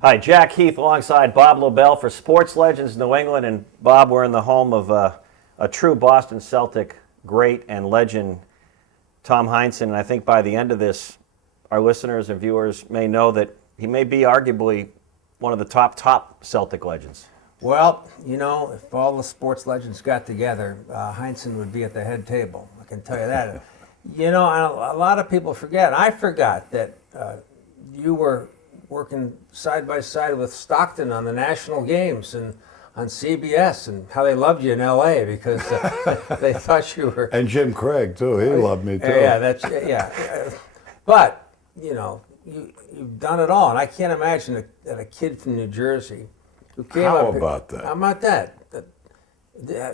Hi, Jack Heath alongside Bob Lobel for Sports Legends New England. And Bob, we're in the home of a true Boston Celtic great and legend, Tom Heinsohn. And I think by the end of this, our listeners and viewers may know that he may be arguably one of the top Celtic legends. Well, you know, if all the sports legends got together, Heinsohn would be at the head table. I can tell you that. You know, a lot of people forget. I forgot that you were working side by side with Stockton on the national games and on CBS, and how they loved you in LA because they thought you were. And Jim Craig too. He loved me too. Yeah. But you know, you've done it all, and I can't imagine that a kid from New Jersey who came How up. about that? How about that?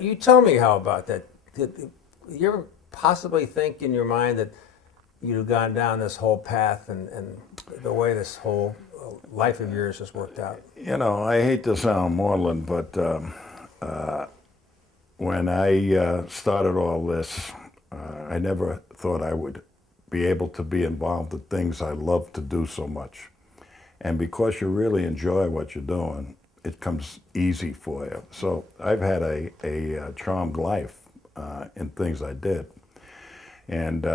You tell me how about that. Did you ever possibly think in your mind that you'd have gone down this whole path and the way this whole life of yours has worked out? You know, I hate to sound maudlin, but when I started all this, I never thought I would be able to be involved in things I love to do so much. And because you really enjoy what you're doing, it comes easy for you. So I've had a charmed life in things I did. And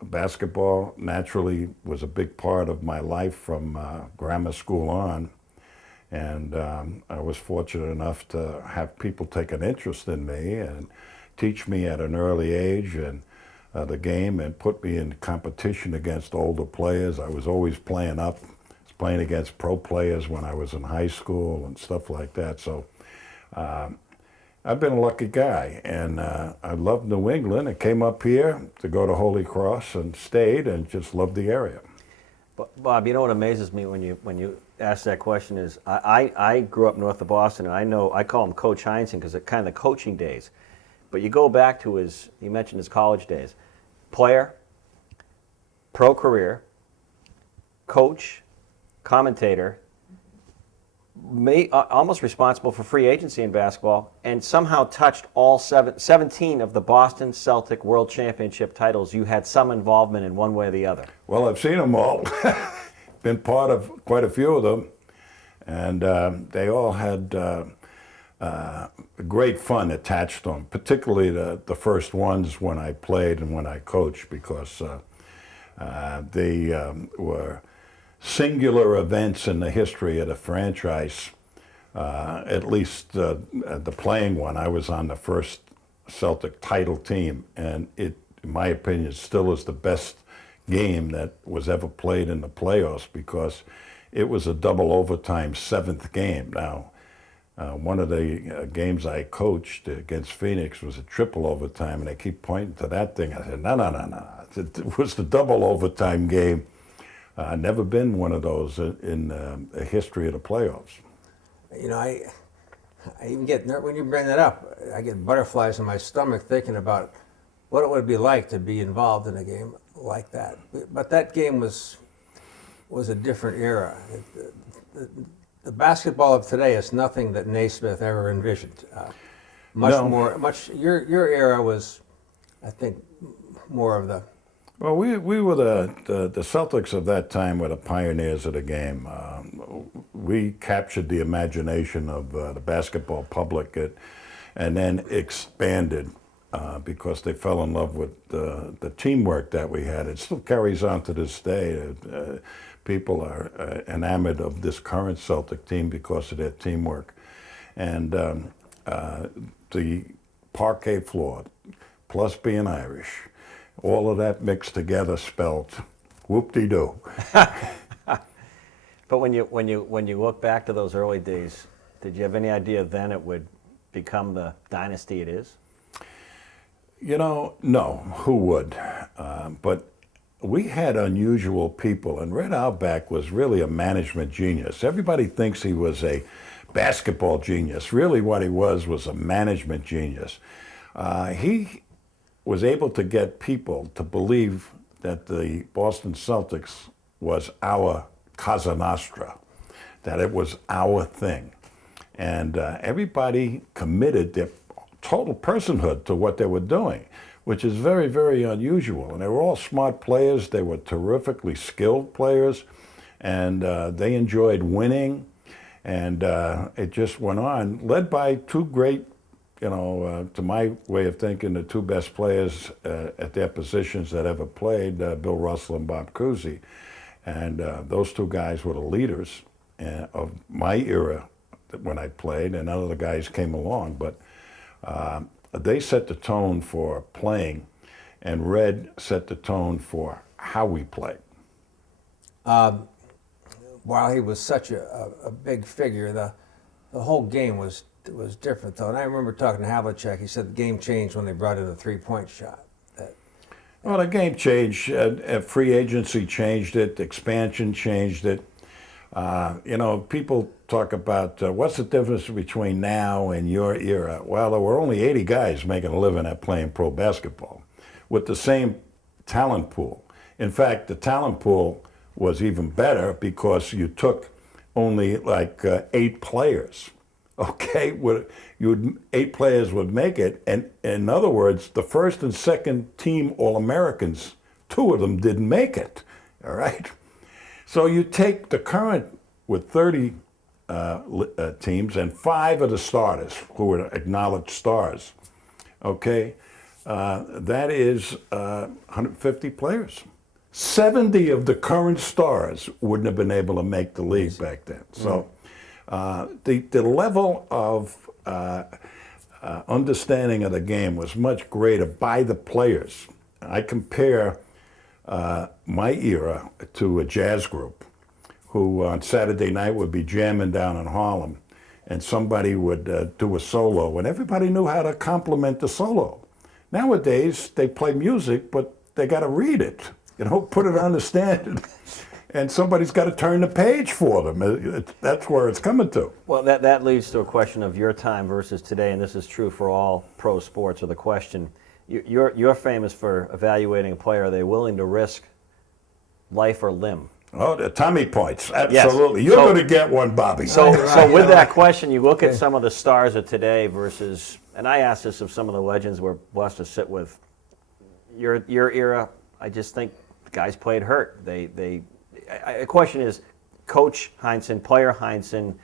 basketball naturally was a big part of my life from grammar school on. And I was fortunate enough to have people take an interest in me and teach me at an early age and the game and put me in competition against older players. I was always playing up. I was playing against pro players when I was in high school and stuff like that. So I've been a lucky guy, and I loved New England. I came up here to go to Holy Cross and stayed and just loved the area. Bob, you know what amazes me when you ask that question is I grew up north of Boston, and I call him Coach Heinsohn because it's kind of the coaching days. But you go back to you mentioned his college days. Player, pro career, coach, commentator, almost responsible for free agency in basketball, and somehow touched all 17 of the Boston Celtic World Championship titles. You had some involvement in one way or the other. Well, I've seen them all. Been part of quite a few of them, and they all had great fun attached to them, particularly the first ones when I played and when I coached, because they were singular events in the history of the franchise, at least the playing one. I was on the first Celtic title team, and it, in my opinion, still is the best game that was ever played in the playoffs because it was a double overtime seventh game. Now, one of the games I coached against Phoenix was a triple overtime, and they keep pointing to that thing. I said, no. It was the double overtime game. Never been one of those in the history of the playoffs. You know, I even get when you bring that up, I get butterflies in my stomach thinking about what it would be like to be involved in a game like that. But that game was a different era. The basketball of today is nothing that Naismith ever envisioned. Your era was, I think, more of the. Well, we were the Celtics of that time were the pioneers of the game. We captured the imagination of the basketball public and then expanded because they fell in love with the teamwork that we had. It still carries on to this day. People are enamored of this current Celtic team because of their teamwork. And the parquet floor, plus being Irish, all of that mixed together spelled whoop-de-doo. But when you look back to those early days, did you have any idea then it would become the dynasty it is? You know, no, who would? But we had unusual people, and Red Auerbach was really a management genius. Everybody thinks he was a basketball genius. Really what he was a management genius. He was able to get people to believe that the Boston Celtics was our Casa Nostra, that it was our thing. And everybody committed their total personhood to what they were doing, which is very, very unusual. And they were all smart players. They were terrifically skilled players, and they enjoyed winning. And it just went on, led by two great, to my way of thinking, the two best players at their positions that ever played, Bill Russell and Bob Cousy. And those two guys were the leaders of my era when I played, and other guys came along. But they set the tone for playing, and Red set the tone for how we played. While he was such a big figure, the whole game was different, though. And I remember talking to Havlicek. He said the game changed when they brought in the three-point shot. Well, the game changed. Free agency changed it. Expansion changed it. People talk about what's the difference between now and your era. Well, there were only 80 guys making a living at playing pro basketball with the same talent pool. In fact, the talent pool was even better because you took only like 8 players. Okay, 8 players would make it, and in other words, the first and second team All-Americans, 2 of them didn't make it. All right, so you take the current with 30 teams and 5 of the starters who were acknowledged stars. Okay, that is 150 players. 70 of the current stars wouldn't have been able to make the league back then. So the level of understanding of the game was much greater by the players. I compare my era to a jazz group who on Saturday night would be jamming down in Harlem, and somebody would do a solo, and everybody knew how to compliment the solo. Nowadays, they play music, but they got to read it. Put it on the stand, and somebody's got to turn the page for them. That's where it's coming to. Well, that leads to a question of your time versus today, and this is true for all pro sports. Or the question, you're famous for evaluating a player. Are they willing to risk life or limb? Oh, the Tommy points, absolutely. Yes. You're going to get one, Bobby. So with that question, you look at some of the stars of today versus, and I asked this of some of the legends we're blessed to sit with. Your era, I just think guys played hurt. The question is, Coach Heinsohn, player Heinsohn,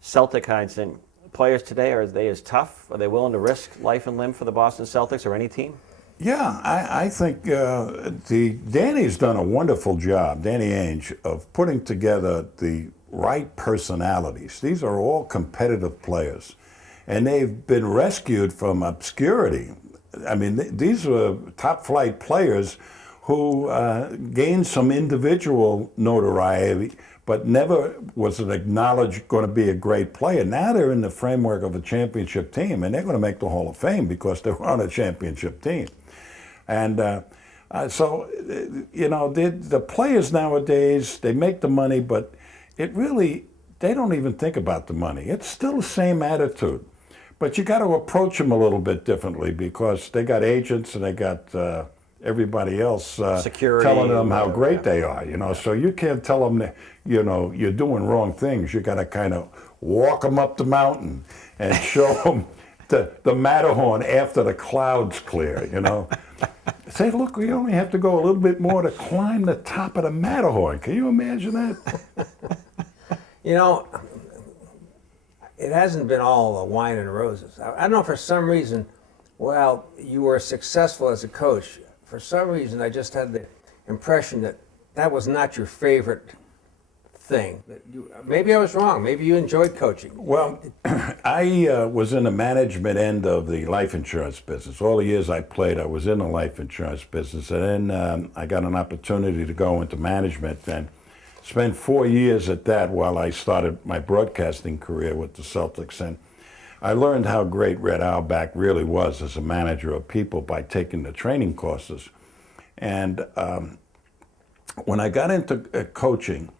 Celtic Heinsohn, players today, are they as tough? Are they willing to risk life and limb for the Boston Celtics or any team? Yeah, I think Danny's done a wonderful job, Danny Ainge, of putting together the right personalities. These are all competitive players, and they've been rescued from obscurity. I mean, these were top-flight players who gained some individual notoriety, but never was it acknowledged going to be a great player. Now they're in the framework of a championship team, and they're going to make the Hall of Fame because they're on a championship team. And the players nowadays, they make the money, but they don't even think about the money. It's still the same attitude. But you got to approach them a little bit differently because they got agents and they got everybody else security, telling them how great they are, So you can't tell them that, you're doing wrong things. You got to kind of walk them up the mountain and show them the Matterhorn after the clouds clear, Say, look, we only have to go a little bit more to climb the top of the Matterhorn. Can you imagine that? It hasn't been all wine and roses. I don't know, for some reason, you were successful as a coach. For some reason, I just had the impression that was not your favorite thing. Maybe I was wrong. Maybe you enjoyed coaching. Well, I was in the management end of the life insurance business. All the years I played, I was in the life insurance business. And then I got an opportunity to go into management and spent 4 years at that while I started my broadcasting career with the Celtics. And I learned how great Red Auerbach really was as a manager of people by taking the training courses. And when I got into coaching,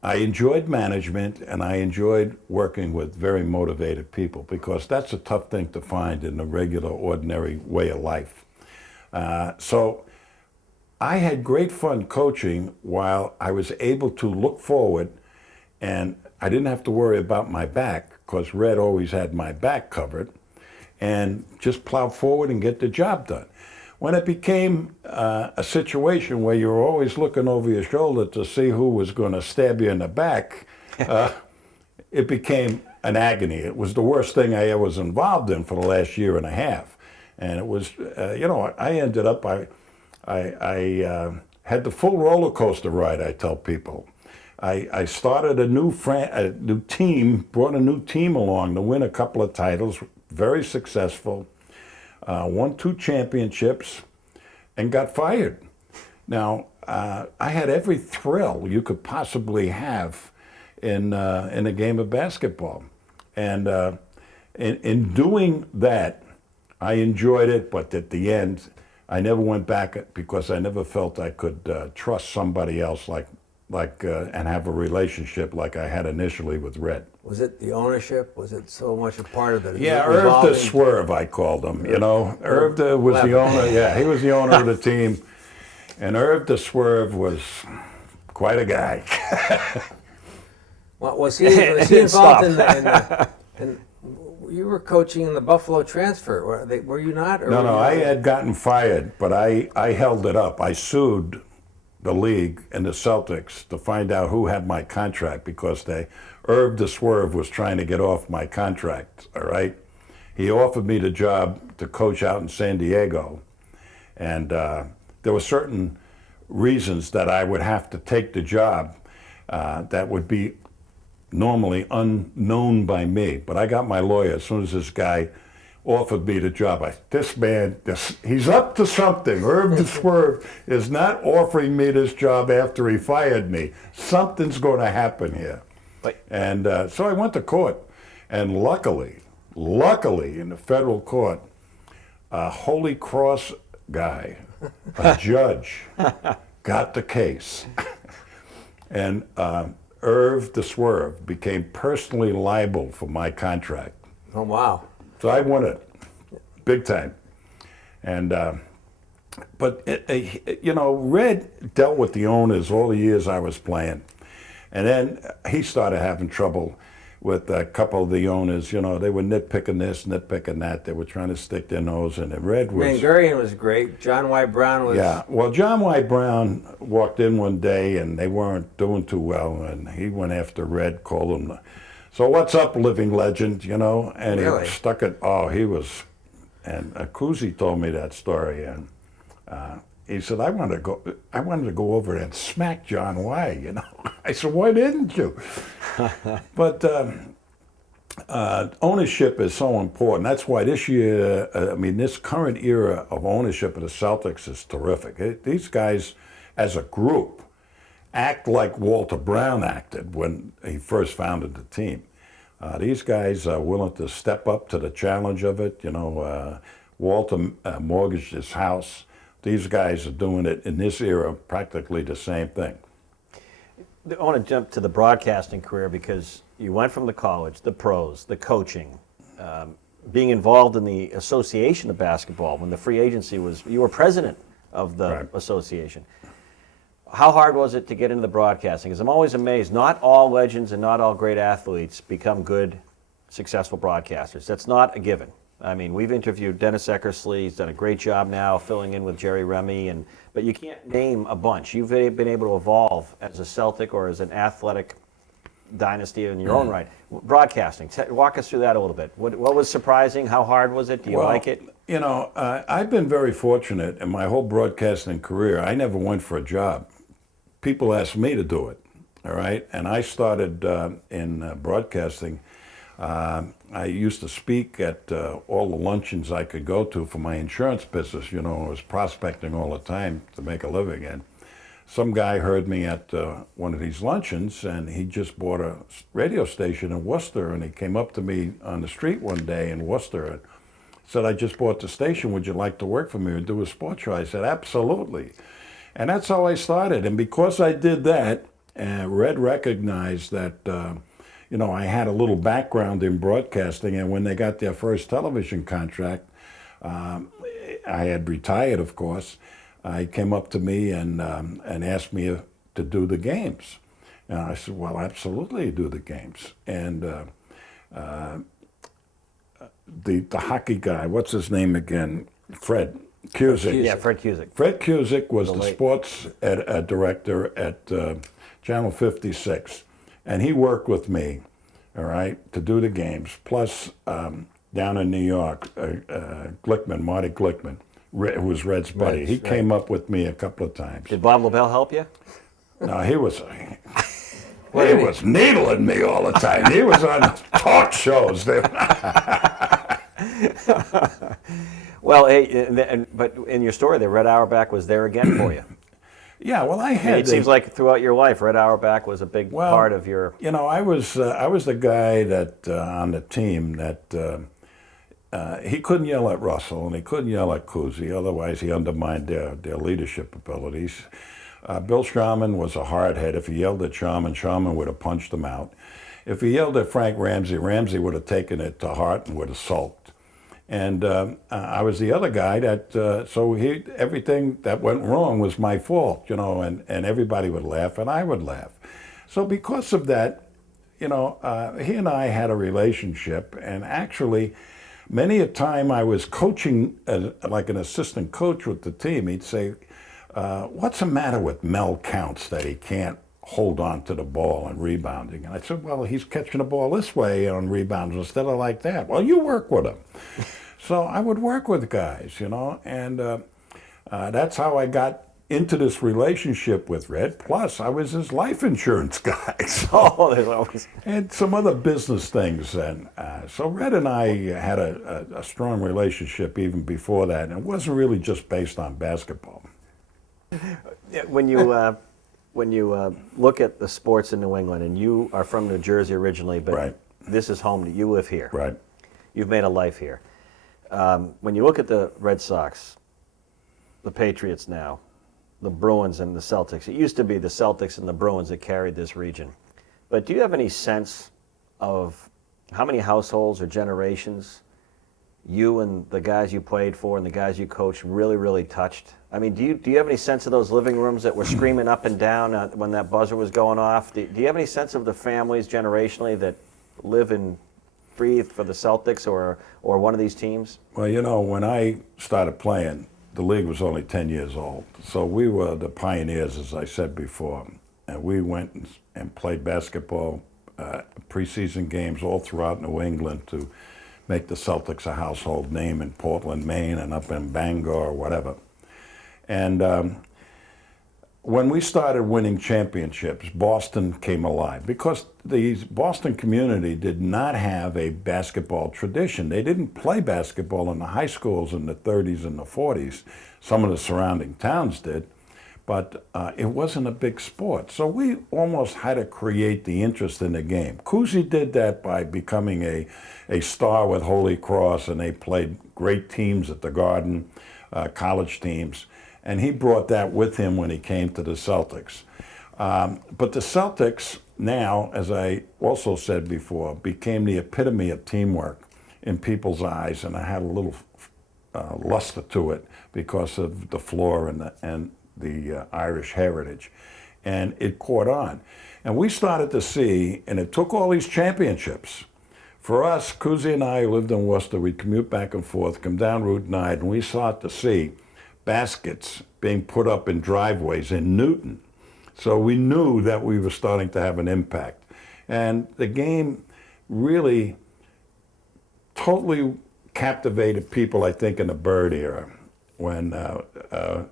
I enjoyed management and I enjoyed working with very motivated people because that's a tough thing to find in the regular, ordinary way of life. So I had great fun coaching while I was able to look forward, and I didn't have to worry about my back because Red always had my back covered, and just plow forward and get the job done. When it became a situation where you were always looking over your shoulder to see who was going to stab you in the back, it became an agony. It was the worst thing I ever was involved in for the last year and a half. And it was, I ended up, I had the full roller coaster ride, I tell people. I started a new team, brought a new team along to win a couple of titles, very successful. Won 2 championships, and got fired. Now, I had every thrill you could possibly have in a game of basketball. And in doing that, I enjoyed it, but at the end, I never went back because I never felt I could trust somebody else and have a relationship like I had initially with Red. Was it the ownership? Was it so much a part of it? Yeah, Irv the Swerve, I called him. Irv was the owner. Yeah, he was the owner of the team, and Irv the Swerve was quite a guy. Well, was he involved in you were coaching in the Buffalo transfer? Were you not? Or No, you I had gotten fired, but I held it up. I sued the league and the Celtics to find out who had my contract because Irv the Swerve was trying to get off my contract, all right? He offered me the job to coach out in San Diego, and there were certain reasons that I would have to take the job that would be normally unknown by me. But I got my lawyer as soon as this guy offered me the job. He's up to something. Irv the Swerve is not offering me this job after he fired me. Something's going to happen here. And so I went to court, and luckily, in the federal court, a Holy Cross guy, a judge, got the case. And Irv the Swerve became personally liable for my contract. Oh, wow. So I won it, big time. And, but, Red dealt with the owners all the years I was playing. And then he started having trouble with a couple of the owners. They were nitpicking this, nitpicking that. They were trying to stick their nose in it. Red was... Mangurian was great. John Y. Brown was... Yeah, well, John Y. Brown walked in one day, and they weren't doing too well, and he went after Red, called him, so what's up, living legend, And Really? he stuck it, he was... And Kuzi told me that story, and he said, I wanted to go over there and smack John Y., I said, why didn't you? But ownership is so important. That's why this year, this current era of ownership of the Celtics is terrific. These guys, as a group, act like Walter Brown acted when he first founded the team. These guys are willing to step up to the challenge of it. Walter mortgaged his house. These guys are doing it in this era, practically the same thing. I want to jump to the broadcasting career because you went from the college, the pros, the coaching, being involved in the association of basketball when the free agency was, you were president of the association. How hard was it to get into the broadcasting? Because I'm always amazed, not all legends and not all great athletes become good, successful broadcasters. That's not a given. We've interviewed Dennis Eckersley. He's done a great job now filling in with Jerry Remy, but you can't name a bunch. You've been able to evolve as a Celtic or as an athletic dynasty in your own right. Broadcasting, walk us through that a little bit. What was surprising? How hard was it? Do you like it? I've been very fortunate in my whole broadcasting career. I never went for a job. People asked me to do it, all right? And I started in broadcasting. I used to speak at all the luncheons I could go to for my insurance business. I was prospecting all the time to make a living. And some guy heard me at one of these luncheons, and he just bought a radio station in Worcester, and he came up to me on the street one day in Worcester and said, I just bought the station. Would you like to work for me and do a sports show? I said, absolutely. And that's how I started. And because I did that, Red recognized that I had a little background in broadcasting, and when they got their first television contract, I had retired, of course. he came up to me and asked me to do the games. And I said, well, absolutely do the games. And the hockey guy, what's his name again? Fred Cusick. Yeah, Fred Cusick. Fred Cusick was the late. sports director at Channel 56. And he worked with me, all right, to do the games. Plus, down in New York, Glickman, Marty Glickman, who was Red's buddy. He came up with me a couple of times. Did Bob Lobel help you? No, he was needling me all the time. He was on talk shows. Well, hey, but in your story, the Red Auerbach was there again for you. Yeah, well, I had. It seems like throughout your life, Red Auerbach was a big part of your. You know, I was the guy that on the team that he couldn't yell at Russell and he couldn't yell at Cousy, otherwise he undermined their leadership abilities. Bill Sharman was a hardhead. If he yelled at Sharman would have punched him out. If he yelled at Frank Ramsey, Ramsey would have taken it to heart and would have sulked. And I was the other guy that, so everything that went wrong was my fault, you know, and everybody would laugh and I would laugh. So because of that, you know, he and I had a relationship, and actually many a time I was coaching like an assistant coach with the team. He'd say, what's the matter with Mel Counts that he can't hold on to the ball and rebounding? And I said, well, he's catching the ball this way on rebounds instead of like that. Well, you work with him. So I would work with guys, you know, and that's how I got into this relationship with Red. Plus, I was his life insurance guy. So, Oh, there's always. and some other business things. And so Red and I had a strong relationship even before that, and it wasn't really just based on basketball. When you look at the sports in New England, and you are from New Jersey originally, but Right. this is home. You live here. Right. You've made a life here. When you look at the Red Sox, the Patriots now, the Bruins and the Celtics, it used to be the Celtics and the Bruins that carried this region. But do you have any sense of how many households or generations you and the guys you played for and the guys you coached really, really touched? I mean, do you have any sense of those living rooms that were screaming up and down when that buzzer was going off? Do you have any sense of the families generationally that live and breathe for the Celtics or one of these teams? Well, you know, when I started playing, the league was only 10 years old. So we were the pioneers, as I said before. And we went and played basketball, preseason games all throughout New England to make the Celtics a household name in Portland, Maine, and up in Bangor or whatever. And when we started winning championships, Boston came alive because the Boston community did not have a basketball tradition. They didn't play basketball in the high schools in the 30s and the 40s. Some of the surrounding towns did, but it wasn't a big sport. So we almost had to create the interest in the game. Cousy did that by becoming a star with Holy Cross, and they played great teams at the Garden, college teams. And he brought that with him when he came to the Celtics. But the Celtics now, as I also said before, became the epitome of teamwork in people's eyes, and I had a little luster to it because of the floor and the Irish heritage. And it caught on. And we started to see, and it took all these championships. For us, Cousy and I lived in Worcester. We'd commute back and forth, come down Route 9, and we started to see baskets being put up in driveways in Newton. So we knew that we were starting to have an impact. And the game really totally captivated people, I think, in the Bird era, when the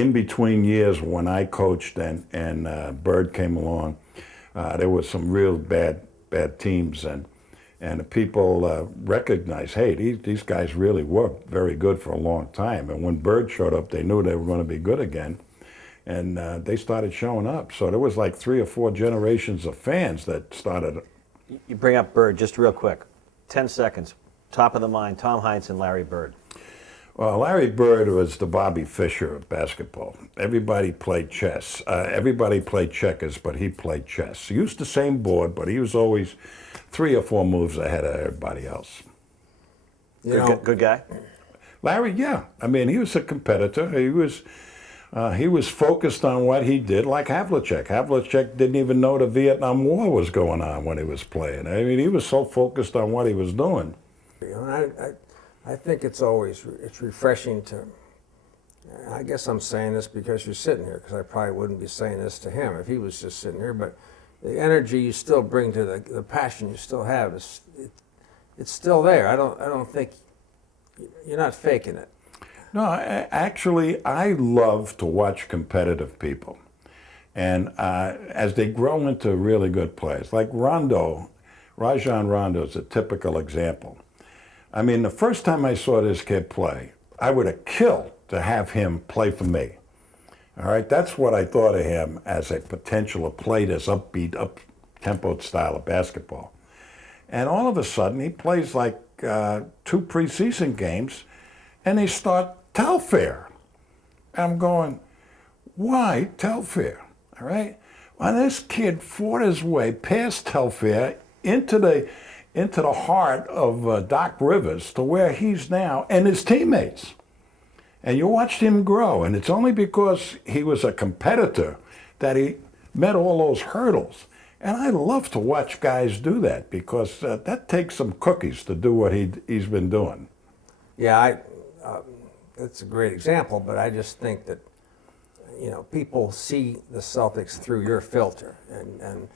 in-between years when I coached and Bird came along, there was some real bad teams, and the people recognized, hey, these guys really were very good for a long time. And when Bird showed up, they knew they were going to be good again. And they started showing up. So there was like 3 or 4 generations of fans that started. You bring up Bird just real quick. 10 seconds. Top of the mind, Tom Heinsohn, Larry Bird. Well, Larry Bird was the Bobby Fischer of basketball. Everybody played chess. Everybody played checkers, but he played chess. He used the same board, but he was always 3 or 4 moves ahead of everybody else. You know, Good guy? Larry, yeah. I mean, he was a competitor. He was focused on what he did, like Havlicek. Havlicek didn't even know the Vietnam War was going on when he was playing. I mean, he was so focused on what he was doing. You know, I think it's refreshing to. I guess I'm saying this because you're sitting here, because I probably wouldn't be saying this to him if he was just sitting here. But the energy you still bring to the passion you still have it's still there. I don't think you're not faking it. No, actually, I love to watch competitive people. And as they grow into really good players, like Rajon Rondo is a typical example. I mean, the first time I saw this kid play, I would have killed to have him play for me. All right, that's what I thought of him as a potential to play this upbeat, up-tempoed style of basketball. And all of a sudden, he plays like 2 preseason games, and they start Telfair. I'm going, why Telfair? All right? Well, this kid fought his way past Telfair into the heart of Doc Rivers to where he's now and his teammates. And you watched him grow, and it's only because he was a competitor that he met all those hurdles. And I love to watch guys do that because that takes some cookies to do what he's been doing. Yeah, that's a great example, but I just think that, people see the Celtics through your filter and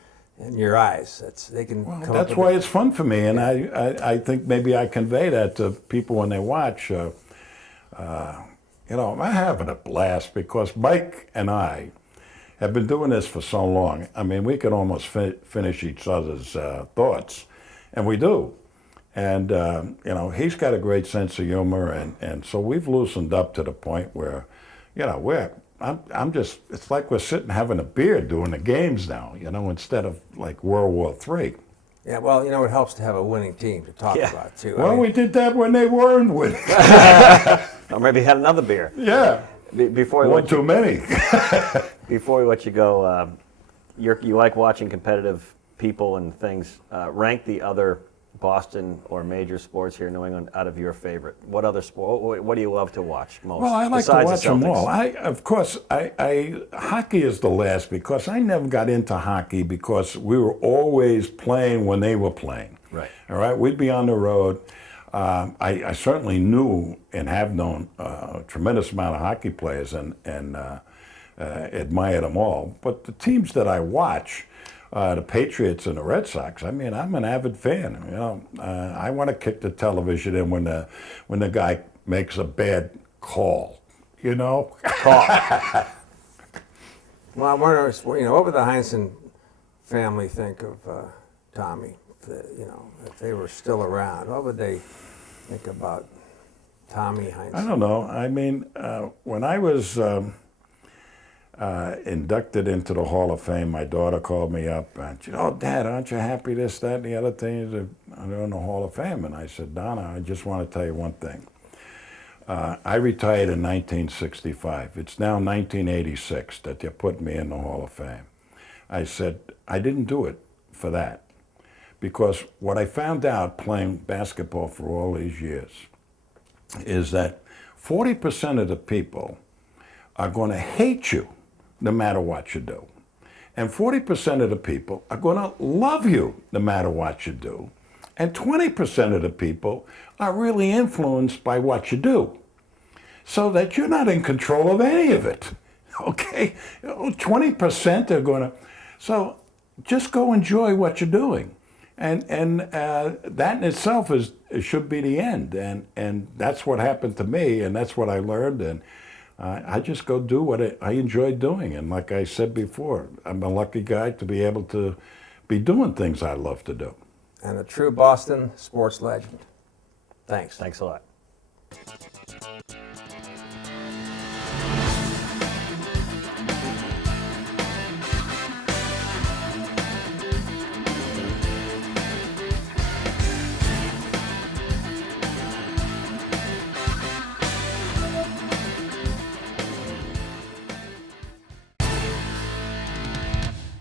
your eyes. They can. Well, come that's up why with it's fun for me, and I think maybe I convey that to people when they watch. I'm having a blast because Mike and I have been doing this for so long. I mean, we can almost finish each other's thoughts, and we do. And, he's got a great sense of humor, and so we've loosened up to the point where, it's like we're sitting having a beer doing the games now, instead of like World War III. Yeah, well, it helps to have a winning team to talk about, too. Well, we did that when they weren't winning. Or maybe had another beer. Yeah. Before we One let too many. Before we let you go, you like watching competitive people and things. Rank the other Boston or major sports here in New England out of your favorite. What other sport? What do you love to watch most? Well, I like to besides watch the them Celtics? all. Of course, hockey is the last because I never got into hockey because we were always playing when they were playing. Right. All right. We'd be on the road. I certainly knew and have known a tremendous amount of hockey players and admired them all. But the teams that I watch, the Patriots and the Red Sox, I mean, I'm an avid fan. I want to kick the television in when the guy makes a bad call. Well, I wonder, what would the Heinsohn family think of Tommy? If they were still around, what would they think about Tommy Heinsohn? I don't know. I mean, when I was inducted into the Hall of Fame, my daughter called me up and she said, "Oh, Dad, aren't you happy this, that, and the other thing is they're in the Hall of Fame?" And I said, "Donna, I just want to tell you one thing. I retired in 1965. It's now 1986 that you're putting me in the Hall of Fame." I said, "I didn't do it for that. Because what I found out playing basketball for all these years is that 40% of the people are going to hate you no matter what you do. And 40% of the people are going to love you no matter what you do. And 20% of the people are really influenced by what you do. So that you're not in control of any of it. Okay? 20% are going to... So just go enjoy what you're doing. And that in itself should be the end. And that's what happened to me, and that's what I learned. And I just go do what I enjoy doing. And like I said before, I'm a lucky guy to be able to be doing things I love to do. And a true Boston sports legend. Thanks. Thanks a lot.